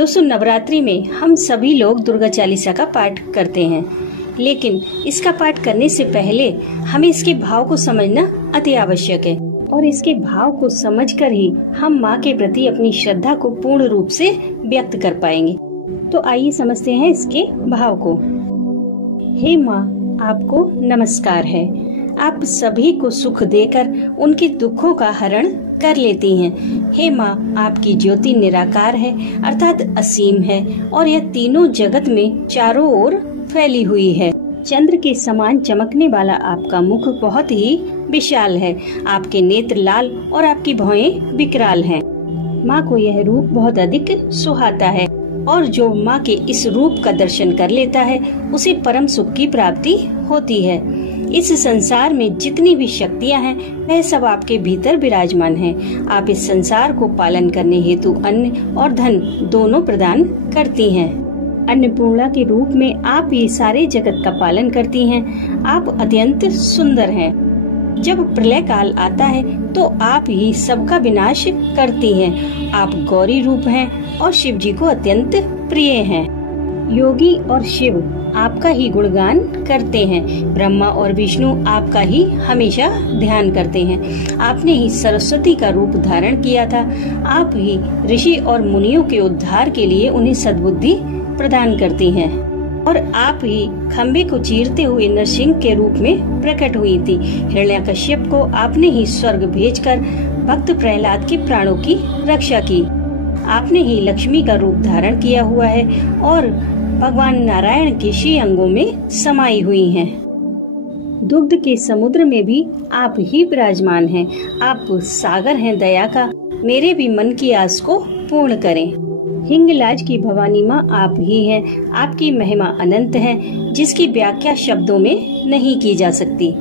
दोस्तों, नवरात्रि में हम सभी लोग दुर्गा चालीसा का पाठ करते हैं, लेकिन इसका पाठ करने से पहले हमें इसके भाव को समझना अति आवश्यक है और इसके भाव को समझकर ही हम माँ के प्रति अपनी श्रद्धा को पूर्ण रूप से व्यक्त कर पाएंगे। तो आइए समझते हैं इसके भाव को। हे माँ, आपको नमस्कार है। आप सभी को सुख देकर उनके दुखों का हरण कर लेती हैं। हे माँ, आपकी ज्योति निराकार है अर्थात असीम है और यह तीनों जगत में चारों ओर फैली हुई है। चंद्र के समान चमकने वाला आपका मुख बहुत ही विशाल है। आपके नेत्र लाल और आपकी भौहें विकराल हैं। माँ को यह रूप बहुत अधिक सुहाता है और जो माँ के इस रूप का दर्शन कर लेता है उसे परम सुख की प्राप्ति होती है। इस संसार में जितनी भी शक्तियाँ हैं वह सब आपके भीतर विराजमान हैं। आप इस संसार को पालन करने हेतु अन्न और धन दोनों प्रदान करती हैं। अन्नपूर्णा के रूप में आप ये सारे जगत का पालन करती हैं। आप अत्यंत सुंदर हैं। जब प्रलय काल आता है तो आप ही सबका विनाश करती हैं। आप गौरी रूप हैं और शिव जी को अत्यंत प्रिय हैं। योगी और शिव आपका ही गुणगान करते हैं। ब्रह्मा और विष्णु आपका ही हमेशा ध्यान करते हैं। आपने ही सरस्वती का रूप धारण किया था। आप ही ऋषि और मुनियों के उद्धार के लिए उन्हें सद्बुद्धि प्रदान करती हैं और आप ही खम्बे को चीरते हुए नरसिंह के रूप में प्रकट हुई थी। हिरण्यकश्यप को आपने ही स्वर्ग भेजकर भक्त प्रहलाद के प्राणों की रक्षा की। आपने ही लक्ष्मी का रूप धारण किया हुआ है और भगवान नारायण के श्री अंगों में समाई हुई हैं। दुग्ध के समुद्र में भी आप ही विराजमान हैं। आप सागर हैं दया का। मेरे भी मन की आस को पूर्ण करें। हिंगलाज की भवानी माँ आप ही हैं। आपकी महिमा अनंत है जिसकी व्याख्या शब्दों में नहीं की जा सकती।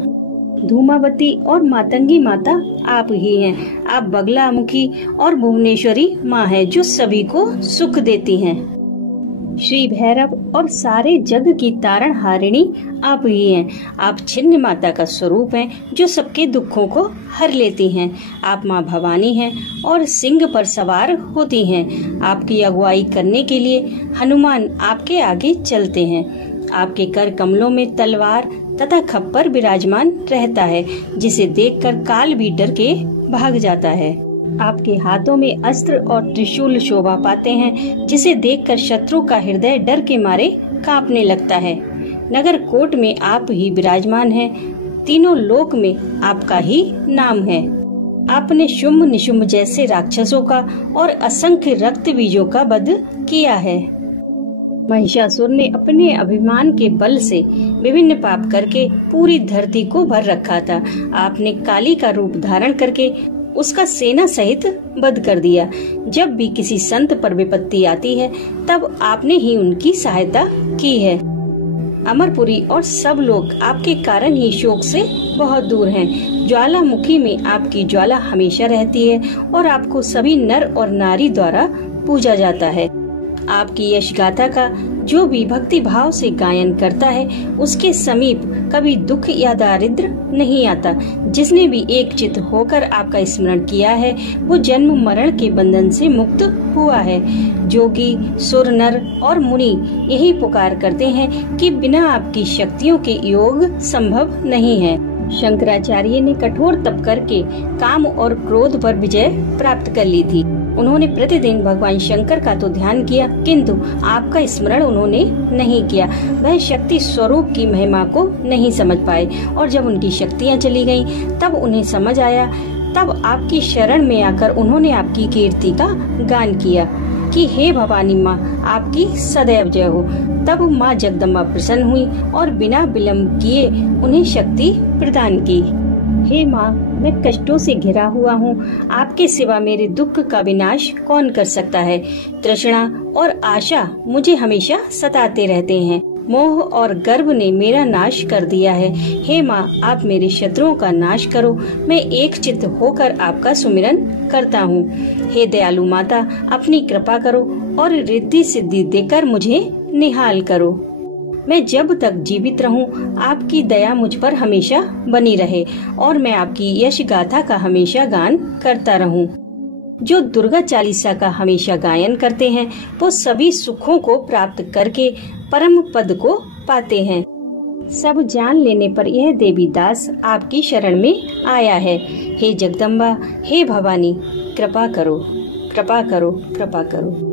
धूमावती और मातंगी माता आप ही हैं। आप बगलामुखी और भुवनेश्वरी माँ है जो सभी को सुख देती हैं। श्री भैरव और सारे जग की तारण हारिणी आप ही हैं। आप छिन्न माता का स्वरूप हैं जो सबके दुखों को हर लेती हैं। आप माँ भवानी हैं और सिंह पर सवार होती हैं। आपकी अगुवाई करने के लिए हनुमान आपके आगे चलते हैं। आपके कर कमलों में तलवार तथा खप्पर विराजमान रहता है जिसे देखकर काल भी डर के भाग जाता है। आपके हाथों में अस्त्र और त्रिशूल शोभा पाते हैं जिसे देखकर शत्रु का हृदय डर के मारे कांपने लगता है। नगर कोट में आप ही विराजमान हैं। तीनों लोक में आपका ही नाम है। आपने शुंभ निशुंभ जैसे राक्षसों का और असंख्य रक्त बीजों का वध किया है। महिषासुर ने अपने अभिमान के बल से विभिन्न पाप करके पूरी धरती को भर रखा था। आपने काली का रूप धारण करके उसका सेना सहित वध कर दिया। जब भी किसी संत पर विपत्ति आती है तब आपने ही उनकी सहायता की है। अमरपुरी और सब लोग आपके कारण ही शोक से बहुत दूर हैं। ज्वालामुखी में आपकी ज्वाला हमेशा रहती है और आपको सभी नर और नारी द्वारा पूजा जाता है। आपकी यश गाथा का जो भी भक्ति भाव से गायन करता है उसके समीप कभी दुख या दारिद्र नहीं आता। जिसने भी एक चित्त होकर आपका स्मरण किया है वो जन्म मरण के बंधन से मुक्त हुआ है। जोगी सुर नर और मुनि यही पुकार करते हैं कि बिना आपकी शक्तियों के योग संभव नहीं है। शंकराचार्य ने कठोर तप करके काम और क्रोध पर विजय प्राप्त कर ली थी। उन्होंने प्रतिदिन भगवान शंकर का तो ध्यान किया किंतु आपका स्मरण उन्होंने नहीं किया। वह शक्ति स्वरूप की महिमा को नहीं समझ पाए और जब उनकी शक्तियाँ चली गईं, तब उन्हें समझ आया। तब आपकी शरण में आकर उन्होंने आपकी कीर्ति का गान किया कि हे भवानी माँ, आपकी सदैव जय हो। तब माँ जगदम्बा प्रसन्न हुई और बिना विलंब किए उन्हें शक्ति प्रदान की। हे माँ, मैं कष्टों से घिरा हुआ हूँ। आपके सिवा मेरे दुख का विनाश कौन कर सकता है। तृष्णा और आशा मुझे हमेशा सताते रहते हैं। मोह और गर्व ने मेरा नाश कर दिया है। हे माँ, आप मेरे शत्रुओं का नाश करो। मैं एक चित्त होकर आपका सुमिरन करता हूँ। हे दयालु माता, अपनी कृपा करो और रिद्धि सिद्धि देकर मुझे निहाल करो। मैं जब तक जीवित रहूं, आपकी दया मुझ पर हमेशा बनी रहे और मैं आपकी यश गाथा का हमेशा गान करता रहूं। जो दुर्गा चालीसा का हमेशा गायन करते हैं वो सभी सुखों को प्राप्त करके परम पद को पाते हैं। सब जान लेने पर यह देवी दास आपकी शरण में आया है। हे जगदम्बा, हे भवानी, कृपा करो, कृपा करो, कृपा करो।